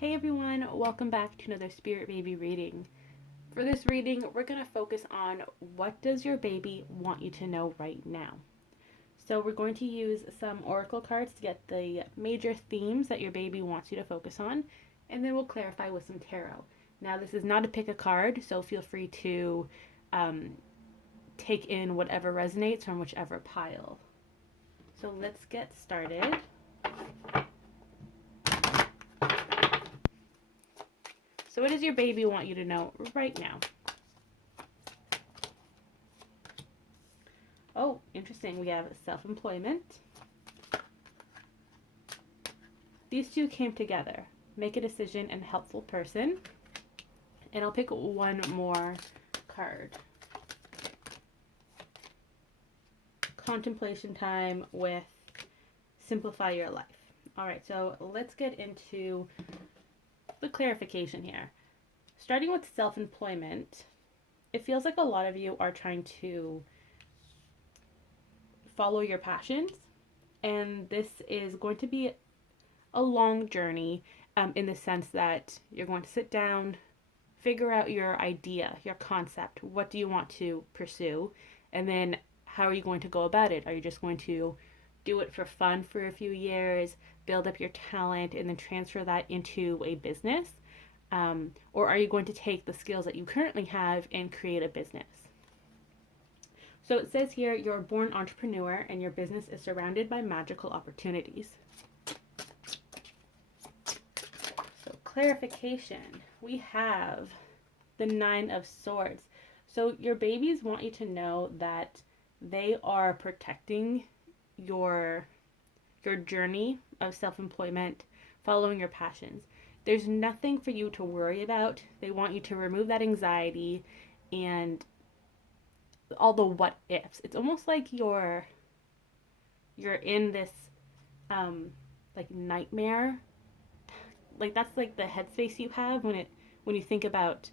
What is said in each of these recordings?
Hey everyone, welcome back to another Spirit Baby reading. For this reading, we're going to focus on what does your baby want you to know right now. So we're going to use some oracle cards to get the major themes that your baby wants you to focus on, and then we'll clarify with some tarot. Now this is not a pick a card, so feel free to take in whatever resonates from whichever pile. So let's get started. So what does your baby want you to know right now? Oh, interesting. We have self-employment. These two came together. Make a decision and helpful person. And I'll pick one more card. Contemplation time with simplify your life. All right, so let's get into the clarification here. Starting with self-employment, it feels like a lot of you are trying to follow your passions, and this is going to be a long journey in the sense that you're going to sit down, figure out your idea, your concept, what do you want to pursue, and then how are you going to go about it? Are you just going to do it for fun for a few years, build up your talent, and then transfer that into a business? Or are you going to take the skills that you currently have and create a business? So it says here, you're a born entrepreneur and your business is surrounded by magical opportunities. So clarification, we have the Nine of Swords. So your babies want you to know that they are protecting your journey of self-employment, following your passions. There's nothing for you to worry about. They want you to remove that anxiety and all the what ifs. It's almost like you're in this like nightmare. Like that's like the headspace you have when you think about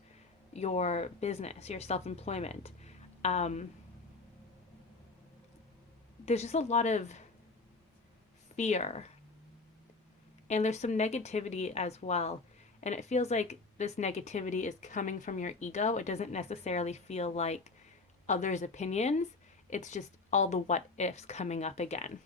your business, your self-employment. There's just a lot of fear, and there's some negativity as well, and it feels like this negativity is coming from your ego. It doesn't necessarily feel like others' opinions. It's just all the what ifs coming up again.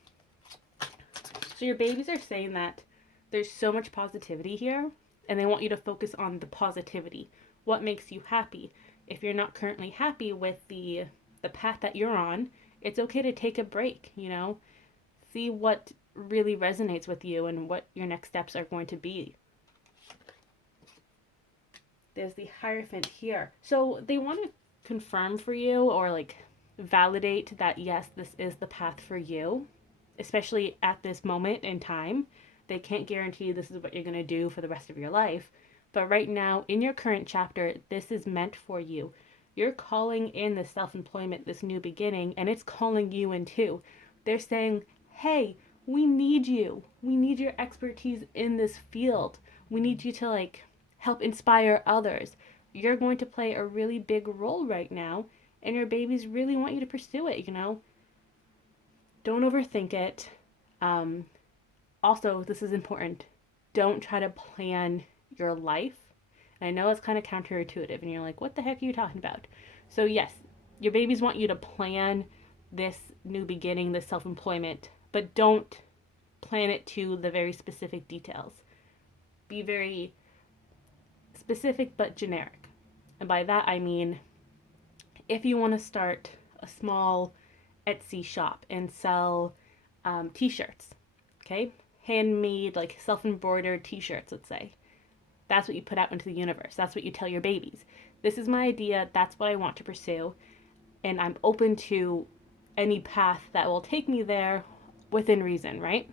So your babies are saying that there's so much positivity here, and they want you to focus on the positivity. What makes you happy? If you're not currently happy with the path that you're on, it's okay to take a break, see what really resonates with you and what your next steps are going to be. There's the Hierophant here. So they want to confirm for you or like validate that yes, this is the path for you, especially at this moment in time. They can't guarantee this is what you're going to do for the rest of your life, but right now in your current chapter, this is meant for you. You're calling in the self-employment, this new beginning, and it's calling you in too. They're saying, hey, we need you. We need your expertise in this field. We need you to help inspire others. You're going to play a really big role right now, and your babies really want you to pursue it, Don't overthink it. Also, this is important. Don't try to plan your life. And I know it's kind of counterintuitive, and you're like, what the heck are you talking about? So yes, your babies want you to plan this new beginning, this self-employment, but don't plan it to the very specific details. Be very specific but generic. And by that I mean, if you want to start a small Etsy shop and sell t-shirts, okay? Handmade, self-embroidered t-shirts, let's say. That's what you put out into the universe. That's what you tell your babies. This is my idea. That's what I want to pursue. And I'm open to any path that will take me there within reason, right?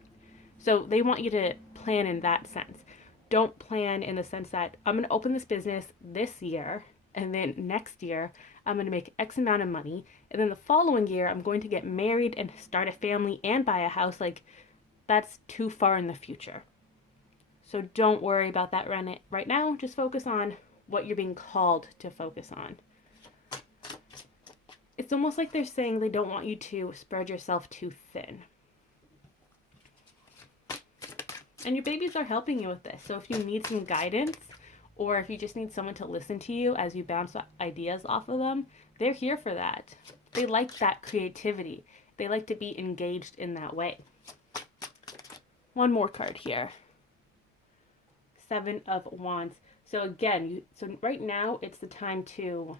So they want you to plan in that sense. Don't plan in the sense that I'm going to open this business this year, and then next year I'm going to make X amount of money, and then the following year I'm going to get married and start a family and buy a house. That's too far in the future. So don't worry about that right now. Just focus on what you're being called to focus on. It's almost like they're saying they don't want you to spread yourself too thin. And your babies are helping you with this. So if you need some guidance, or if you just need someone to listen to you as you bounce ideas off of them, they're here for that. They like that creativity. They like to be engaged in that way. One more card here. Seven of Wands. So again, so right now it's the time to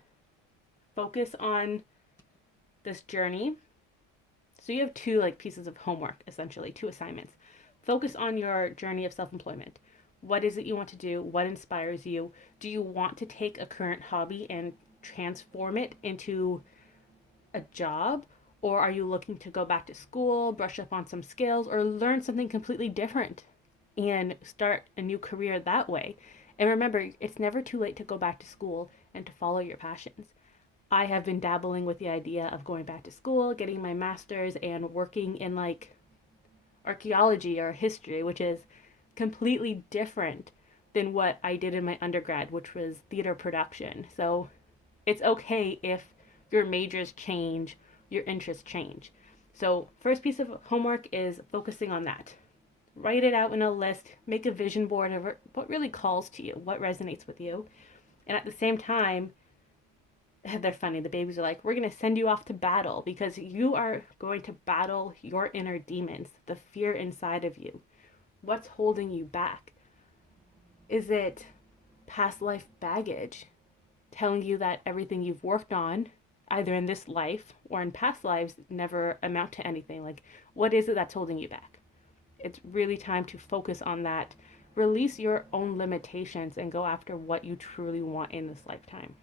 focus on this journey. So you have two like pieces of homework, essentially, two assignments. Focus on your journey of self-employment. What is it you want to do? What inspires you? Do you want to take a current hobby and transform it into a job? Or are you looking to go back to school, brush up on some skills, or learn something completely different and start a new career that way? And remember, it's never too late to go back to school and to follow your passions. I have been dabbling with the idea of going back to school, getting my master's, and working in like archaeology or history, which is completely different than what I did in my undergrad, which was theater production. So it's okay if your majors change, your interests change. So, first piece of homework is focusing on that. Write it out in a list, make a vision board of what really calls to you, what resonates with you. And at the same time, they're funny. The babies are like, we're going to send you off to battle because you are going to battle your inner demons, the fear inside of you. What's holding you back? Is it past life baggage telling you that everything you've worked on, either in this life or in past lives, never amount to anything? Like, what is it that's holding you back? It's really time to focus on that. Release your own limitations and go after what you truly want in this lifetime.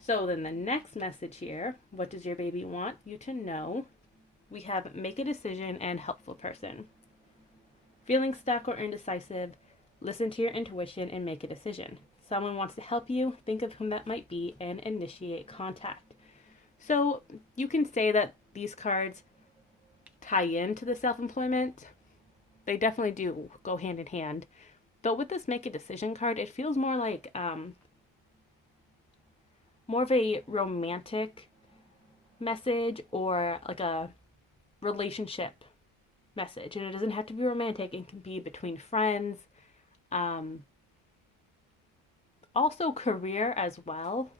So then the next message here, what does your baby want you to know? We have make a decision and helpful person. Feeling stuck or indecisive, listen to your intuition and make a decision. Someone wants to help you, think of whom that might be, and initiate contact. So you can say that these cards tie into the self-employment. They definitely do go hand in hand. But with this make a decision card, it feels more like more of a romantic message or like a relationship message. And it doesn't have to be romantic, it can be between friends, also career as well,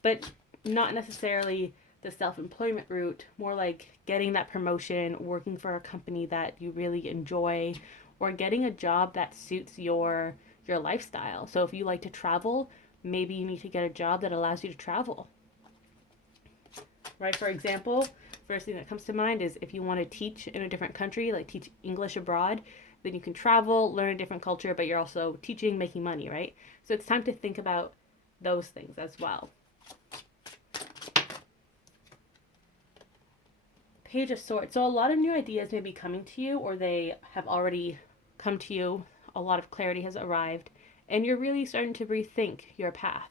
but not necessarily the self-employment route, more like getting that promotion, working for a company that you really enjoy, or getting a job that suits your lifestyle. So if you like to travel, maybe you need to get a job that allows you to travel. Right? For example, first thing that comes to mind is if you want to teach in a different country, like teach English abroad, then you can travel, learn a different culture, but you're also teaching, making money, right? So it's time to think about those things as well. Page of Swords. So a lot of new ideas may be coming to you, or they have already come to you. A lot of clarity has arrived, and you're really starting to rethink your path.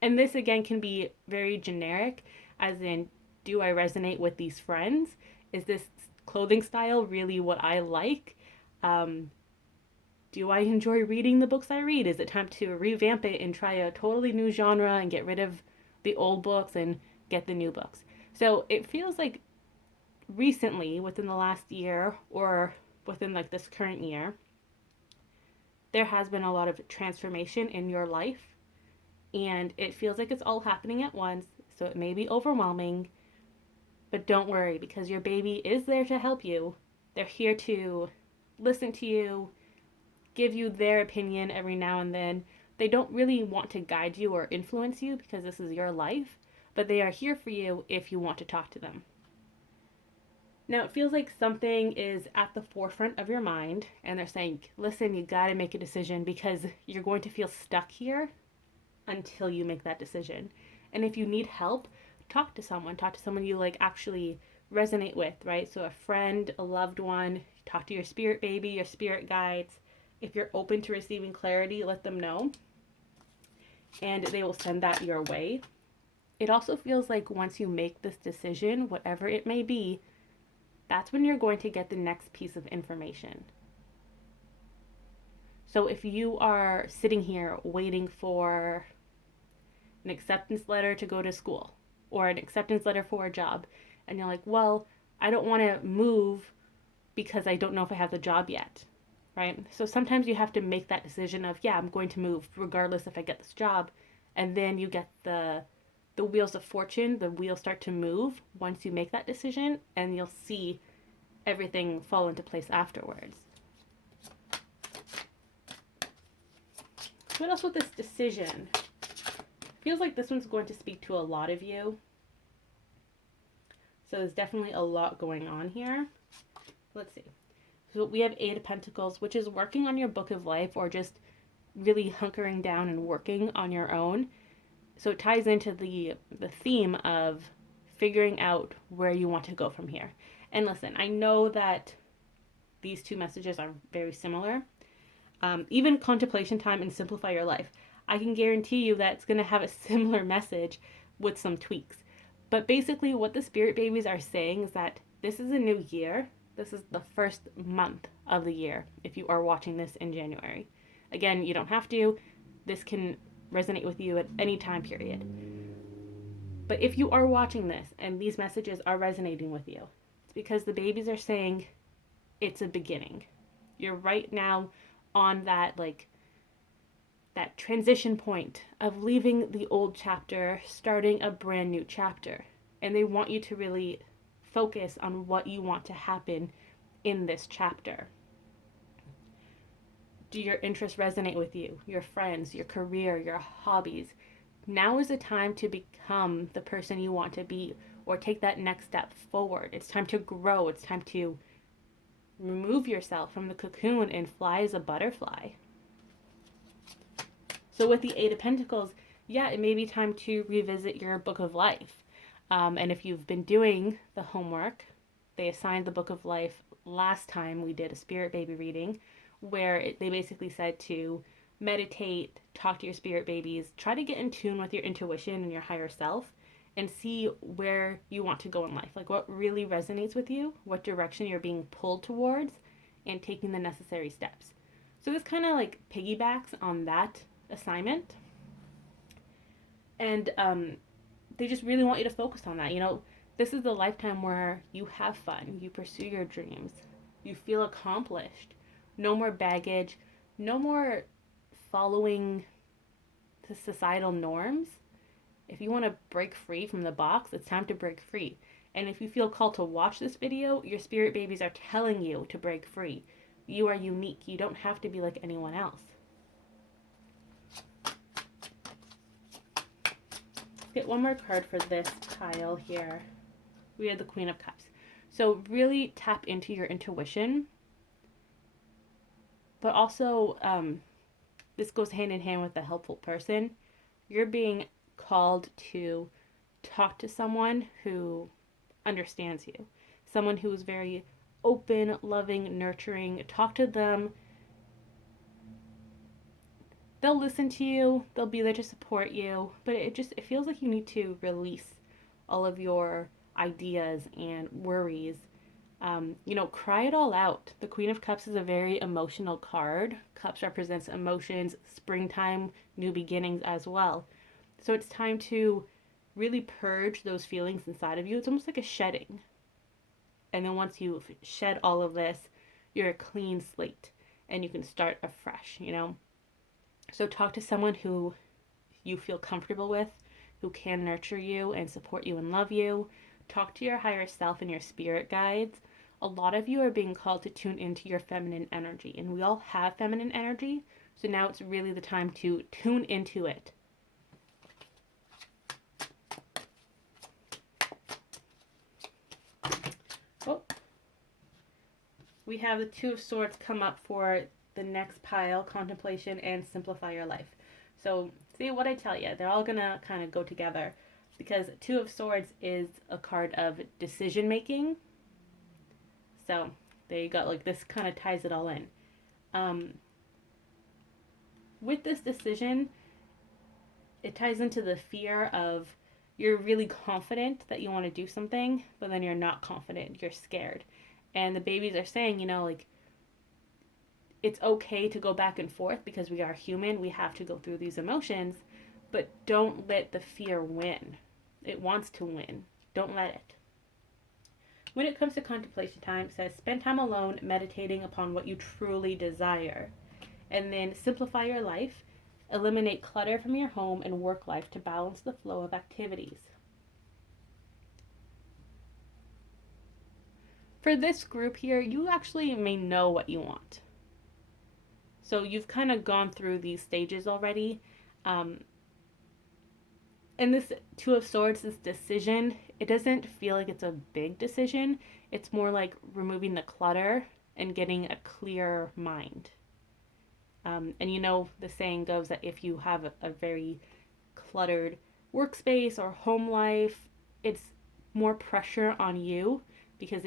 And this again can be very generic, as in, do I resonate with these friends? Is this clothing style really what I like? Do I enjoy reading the books I read? Is it time to revamp it and try a totally new genre and get rid of the old books and get the new books? So it feels like recently, within the last year or within like this current year, there has been a lot of transformation in your life, and it feels like it's all happening at once, so it may be overwhelming, but don't worry, because your baby is there to help you. They're here to listen to you, give you their opinion every now and then. They don't really want to guide you or influence you because this is your life, but they are here for you if you want to talk to them. Now, it feels like something is at the forefront of your mind, and they're saying, listen, you got to make a decision because you're going to feel stuck here until you make that decision. And if you need help, talk to someone. Talk to someone you like actually resonate with, right? So a friend, a loved one, talk to your spirit baby, your spirit guides. If you're open to receiving clarity, let them know, and they will send that your way. It also feels like once you make this decision, whatever it may be, that's when you're going to get the next piece of information. So if you are sitting here waiting for an acceptance letter to go to school or an acceptance letter for a job, and you're like, well, I don't want to move because I don't know if I have the job yet, right? So sometimes you have to make that decision of, yeah, I'm going to move regardless if I get this job. And then you get the wheels of fortune, the wheels start to move once you make that decision, and you'll see everything fall into place afterwards. What else with this decision? Feels like this one's going to speak to a lot of you. So there's definitely a lot going on here. Let's see. So we have Eight of Pentacles, which is working on your book of life, or just really hunkering down and working on your own. So it ties into the theme of figuring out where you want to go from here. And listen, I know that these two messages are very similar. Even Contemplation Time and Simplify Your Life, I can guarantee you that it's going to have a similar message with some tweaks. But basically what the spirit babies are saying is that this is a new year. This is the first month of the year if you are watching this in January. Again, you don't have to. This can resonate with you at any time period. But if you are watching this and these messages are resonating with you, it's because the babies are saying it's a beginning. You're right now on that that transition point of leaving the old chapter, starting a brand new chapter. And they want you to really focus on what you want to happen in this chapter. Do your interests resonate with you, your friends, your career, your hobbies? Now is the time to become the person you want to be, or take that next step forward. It's time to grow. It's time to remove yourself from the cocoon and fly as a butterfly. So with the Eight of Pentacles, yeah, it may be time to revisit your book of life. And if you've been doing the homework, they assigned the book of life last time we did a spirit baby reading, where they basically said to meditate, talk to your spirit babies, try to get in tune with your intuition and your higher self, and see where you want to go in life. Like what really resonates with you, what direction you're being pulled towards, and taking the necessary steps. So this kind of like piggybacks on that assignment. And they just really want you to focus on that. You know, this is the lifetime where you have fun, you pursue your dreams, you feel accomplished. No more baggage, no more following the societal norms. If you want to break free from the box, it's time to break free. And if you feel called to watch this video, your spirit babies are telling you to break free. You are unique. You don't have to be like anyone else. Let's get one more card for this pile here. We have the Queen of Cups. So really tap into your intuition. But also, this goes hand in hand with the helpful person. You're being called to talk to someone who understands you. Someone who is very open, loving, nurturing. Talk to them. They'll listen to you. They'll be there to support you. But it feels like you need to release all of your ideas and worries. Cry it all out. The Queen of Cups is a very emotional card. Cups represents emotions, springtime, new beginnings as well. So it's time to really purge those feelings inside of you. It's almost like a shedding. And then once you've shed all of this, you're a clean slate and you can start afresh, So talk to someone who you feel comfortable with, who can nurture you and support you and love you. Talk to your higher self and your spirit guides. A lot of you are being called to tune into your feminine energy, and we all have feminine energy, so now it's really the time to tune into it. Oh, we have the Two of Swords come up for the next pile, Contemplation and Simplify Your Life. So see what I tell you, they're all gonna kind of go together, because Two of Swords is a card of decision making. So there you go. Like this kind of ties it all in. With this decision, it ties into the fear of you're really confident that you want to do something, but then you're not confident. You're scared. And the babies are saying, it's okay to go back and forth because we are human. We have to go through these emotions, but don't let the fear win. It wants to win. Don't let it. When it comes to contemplation time, it says spend time alone meditating upon what you truly desire. And then simplify your life, eliminate clutter from your home and work life to balance the flow of activities. For this group here, you actually may know what you want. So you've kind of gone through these stages already. Um, and this Two of Swords, this decision, it doesn't feel like it's a big decision. It's more like removing the clutter and getting a clear mind. And you know, the saying goes that if you have a very cluttered workspace or home life, it's more pressure on you because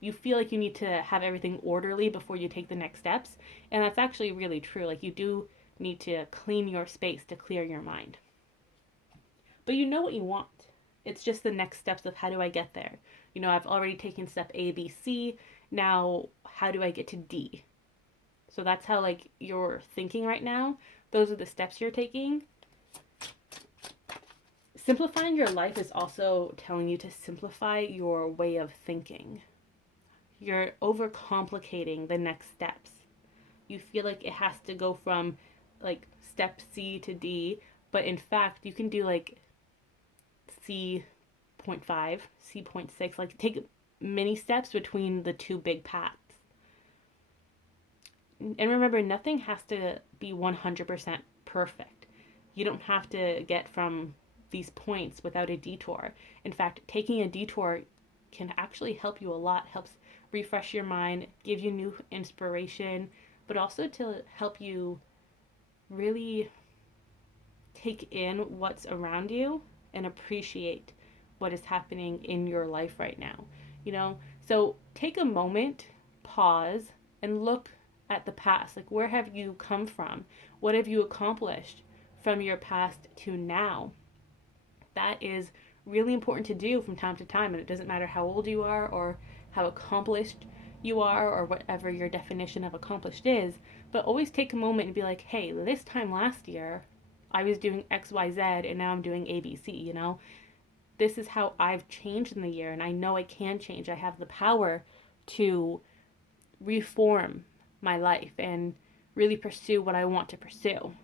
you feel like you need to have everything orderly before you take the next steps. And that's actually really true. Like, you do need to clean your space to clear your mind. But you know what you want. It's just the next steps of how do I get there? You know, I've already taken step A, B, C. Now, how do I get to D? So that's how, like, you're thinking right now. Those are the steps you're taking. Simplifying your life is also telling you to simplify your way of thinking. You're overcomplicating the next steps. You feel like it has to go from like step C to D, but in fact, you can do like C.5, C.6, like take mini steps between the two big paths. And remember, nothing has to be 100% perfect. You don't have to get from these points without a detour. In fact, taking a detour can actually help you a lot, helps refresh your mind, give you new inspiration, but also to help you really take in what's around you and appreciate what is happening in your life right now. You know, so take a moment, pause, and look at the past. Like, where have you come from? What have you accomplished from your past to now? That is really important to do from time to time, and it doesn't matter how old you are or how accomplished you are or whatever your definition of accomplished is, but always take a moment and be like, hey, this time last year I was doing XYZ and now I'm doing ABC, you know? This is how I've changed in the year, and I know I can change. I have the power to reform my life and really pursue what I want to pursue.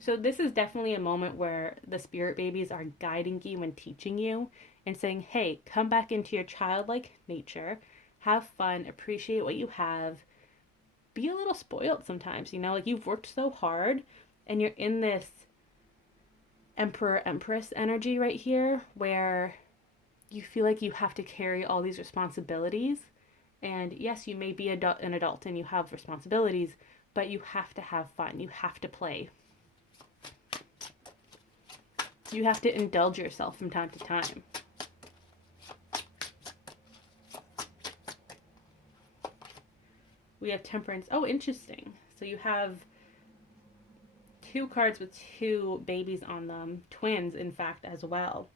So this is definitely a moment where the spirit babies are guiding you and teaching you and saying, hey, come back into your childlike nature, have fun, appreciate what you have, be a little spoiled sometimes, you know, like you've worked so hard and you're in this Emperor Empress energy right here where you feel like you have to carry all these responsibilities. And yes, you may be an adult and you have responsibilities, but you have to have fun. You have to play. You have to indulge yourself from time to time. We have Temperance. Oh, interesting. So you have two cards with two babies on them, twins, in fact, as well.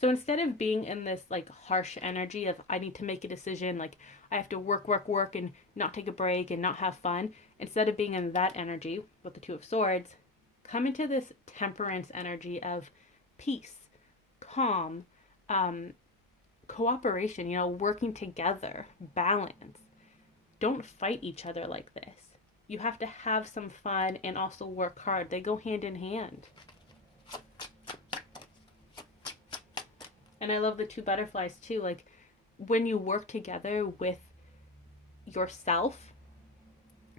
So instead of being in this like harsh energy of I need to make a decision, like I have to work, and not take a break and not have fun, instead of being in that energy with the Two of Swords, come into this temperance energy of peace, calm, cooperation, you know, working together, balance. Don't fight each other like this. You have to have some fun and also work hard. They go hand in hand. And I love the two butterflies too. Like, when you work together with yourself,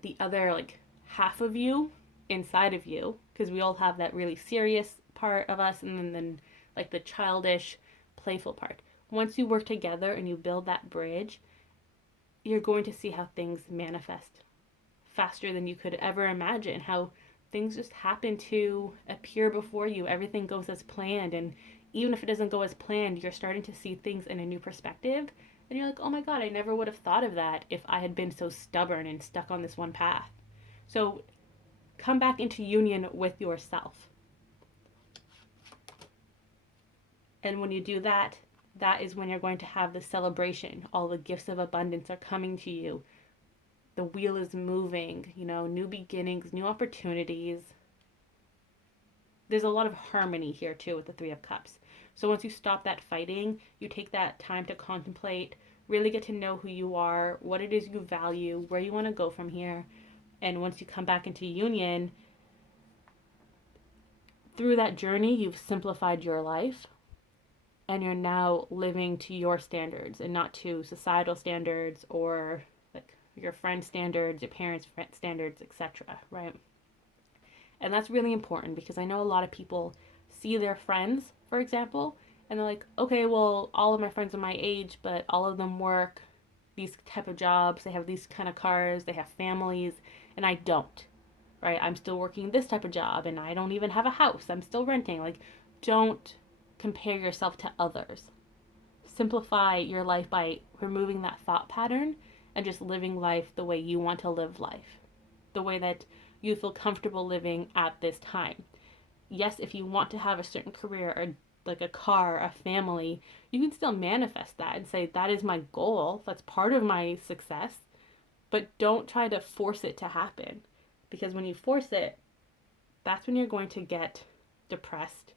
the other like half of you inside of you, because we all have that really serious part of us and then like the childish, playful part. Once you work together and you build that bridge, you're going to see how things manifest faster than you could ever imagine, how things just happen to appear before you. Everything goes as planned, and even if it doesn't go as planned, you're starting to see things in a new perspective, and you're like, oh my god, I never would have thought of that if I had been so stubborn and stuck on this one path. So come back into union with yourself. And when you do that, that is when you're going to have the celebration. All the gifts of abundance are coming to you. The wheel is moving, you know, new beginnings, new opportunities. There's a lot of harmony here too with the Three of Cups. So once you stop that fighting, you take that time to contemplate, really get to know who you are, what it is you value, where you want to go from here. And once you come back into union, through that journey, you've simplified your life and you're now living to your standards and not to societal standards or like your friend's standards, your parents' standards, etc. Right? And that's really important because I know a lot of people see their friends, for example, and they're like, okay, well, all of my friends are my age, but all of them work these type of jobs, they have these kind of cars, they have families, and I don't, right? I'm still working this type of job and I don't even have a house. I'm still renting. Like, don't compare yourself to others. Simplify your life by removing that thought pattern and just living life the way you want to live life, the way that you feel comfortable living at this time. Yes, if you want to have a certain career or like a car, a family, you can still manifest that and say, that is my goal. That's part of my success. But don't try to force it to happen. Because when you force it, that's when you're going to get depressed.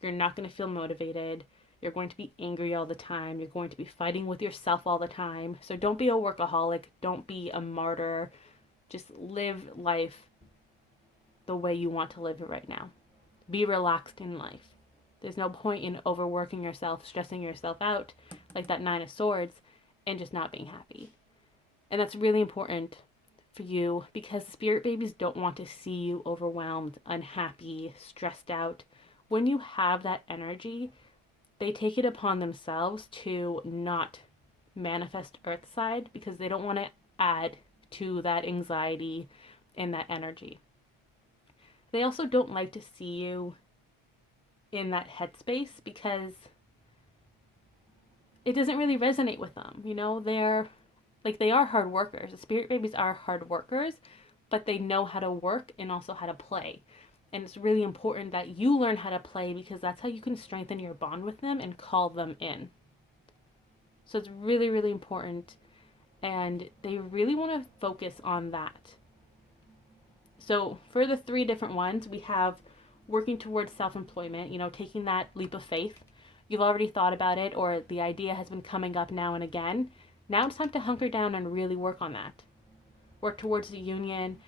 You're not going to feel motivated. You're going to be angry all the time. You're going to be fighting with yourself all the time. So don't be a workaholic. Don't be a martyr. Just live life the way you want to live it right now. Be relaxed in life. There's no point in overworking yourself, stressing yourself out like that Nine of Swords, and just not being happy. And that's really important for you because spirit babies don't want to see you overwhelmed, unhappy, stressed out. When you have that energy, they take it upon themselves to not manifest earth side because they don't want to add to that anxiety and that energy. They also don't like to see you in that headspace because it doesn't really resonate with them. You know, they are hard workers. The spirit babies are hard workers, but they know how to work and also how to play. And it's really important that you learn how to play because that's how you can strengthen your bond with them and call them in. So it's really, really important. And they really want to focus on that. So for the 3 different ones, we have working towards self-employment, taking that leap of faith. You've already thought about it or the idea has been coming up now and again. Now it's time to hunker down and really work on that. Work towards the union.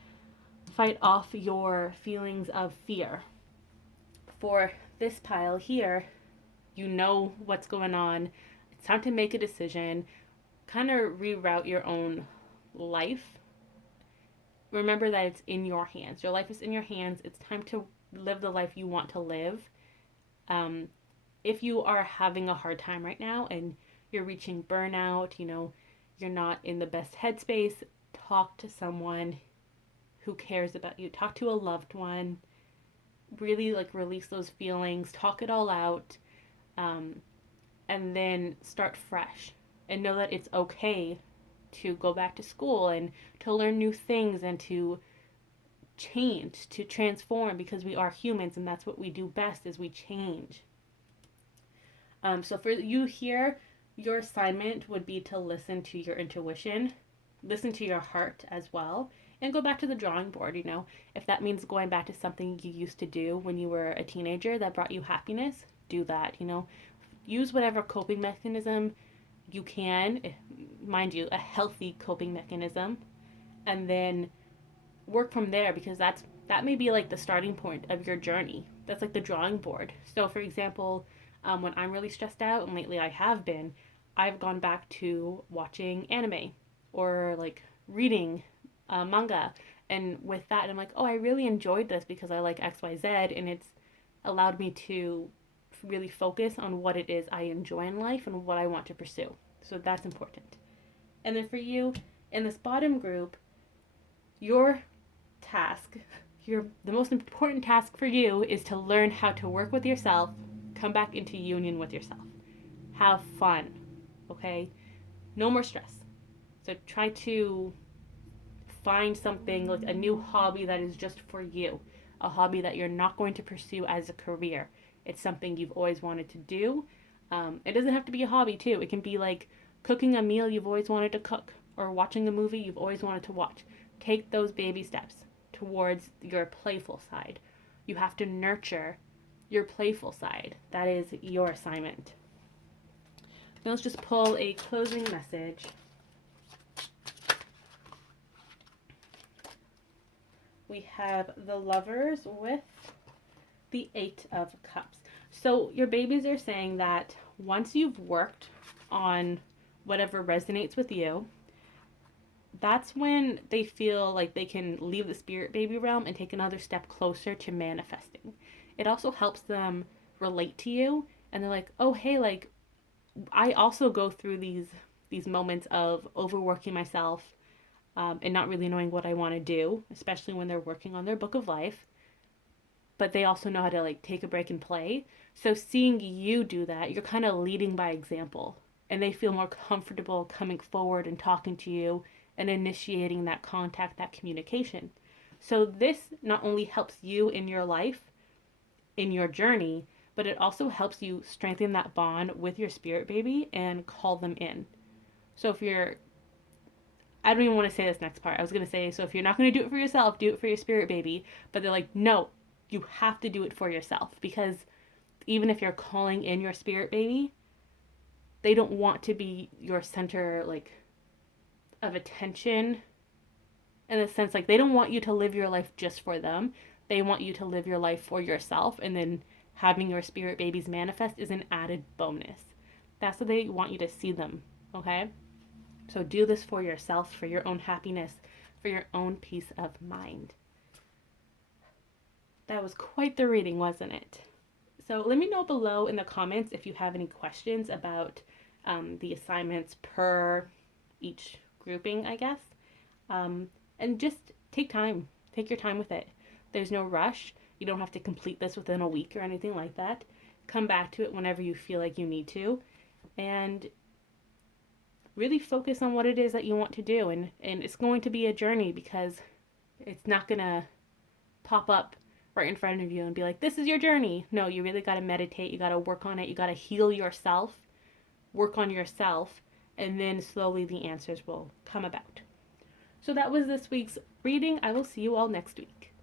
Fight off your feelings of fear. For this pile here, you know what's going on. It's time to make a decision. Kind of reroute your own life. Remember that it's in your hands. Your life is in your hands. It's time to live the life you want to live. If you are having a hard time right now and you're reaching burnout, you're not in the best headspace, talk to someone who cares about you. Talk to a loved one. Really release those feelings. Talk it all out. And then start fresh. And know that it's okay to go back to school and to learn new things and to change, to transform because we are humans and that's what we do best is we change. So for you here, your assignment would be to listen to your intuition, listen to your heart as well, and go back to the drawing board, If that means going back to something you used to do when you were a teenager that brought you happiness, do that, Use whatever coping mechanism you can, mind you, a healthy coping mechanism, and then work from there because that may be like the starting point of your journey. That's like the drawing board. So for example, when I'm really stressed out, and lately I have been, I've gone back to watching anime or like reading manga. And with that, I'm like, oh, I really enjoyed this because I like XYZ, and it's allowed me to really focus on what it is I enjoy in life and what I want to pursue. So that's important. And then for you, in this bottom group, your task, the most important task for you is to learn how to work with yourself, come back into union with yourself. Have fun, okay? No more stress. So try to find something like a new hobby that is just for you, a hobby that you're not going to pursue as a career. It's something you've always wanted to do. It doesn't have to be a hobby too. It can be like cooking a meal you've always wanted to cook or watching a movie you've always wanted to watch. Take those baby steps towards your playful side. You have to nurture your playful side. That is your assignment. Now let's just pull a closing message. We have the Lovers with the Eight of Cups. So your babies are saying that once you've worked on whatever resonates with you, that's when they feel like they can leave the spirit baby realm and take another step closer to manifesting. It also helps them relate to you, and they're like, oh hey, like I also go through these moments of overworking myself, and not really knowing what I want to do, especially when they're working on their book of life. But they also know how to like take a break and play. So seeing you do that, you're kind of leading by example, and they feel more comfortable coming forward and talking to you and initiating that contact, that communication. So this not only helps you in your life, in your journey, but it also helps you strengthen that bond with your spirit baby and call them in. So if you're, I don't even want to say this next part. I was going to say, so if you're not going to do it for yourself, do it for your spirit baby. But they're like, no, you have to do it for yourself, because even if you're calling in your spirit baby, they don't want to be your center, like, of attention, in the sense like they don't want you to live your life just for them. They want you to live your life for yourself, and then having your spirit babies manifest is an added bonus. That's how they want you to see them, okay? So do this for yourself, for your own happiness, for your own peace of mind. That was quite the reading, wasn't it? So let me know below in the comments if you have any questions about the assignments per each grouping, I guess. And just take time. Take your time with it. There's no rush. You don't have to complete this within a week or anything like that. Come back to it whenever you feel like you need to. And really focus on what it is that you want to do. And it's going to be a journey, because it's not going to pop up right in front of you and be like, this is your journey. No, you really got to meditate. You got to work on it. You got to heal yourself, work on yourself, and then slowly the answers will come about. So that was this week's reading. I will see you all next week.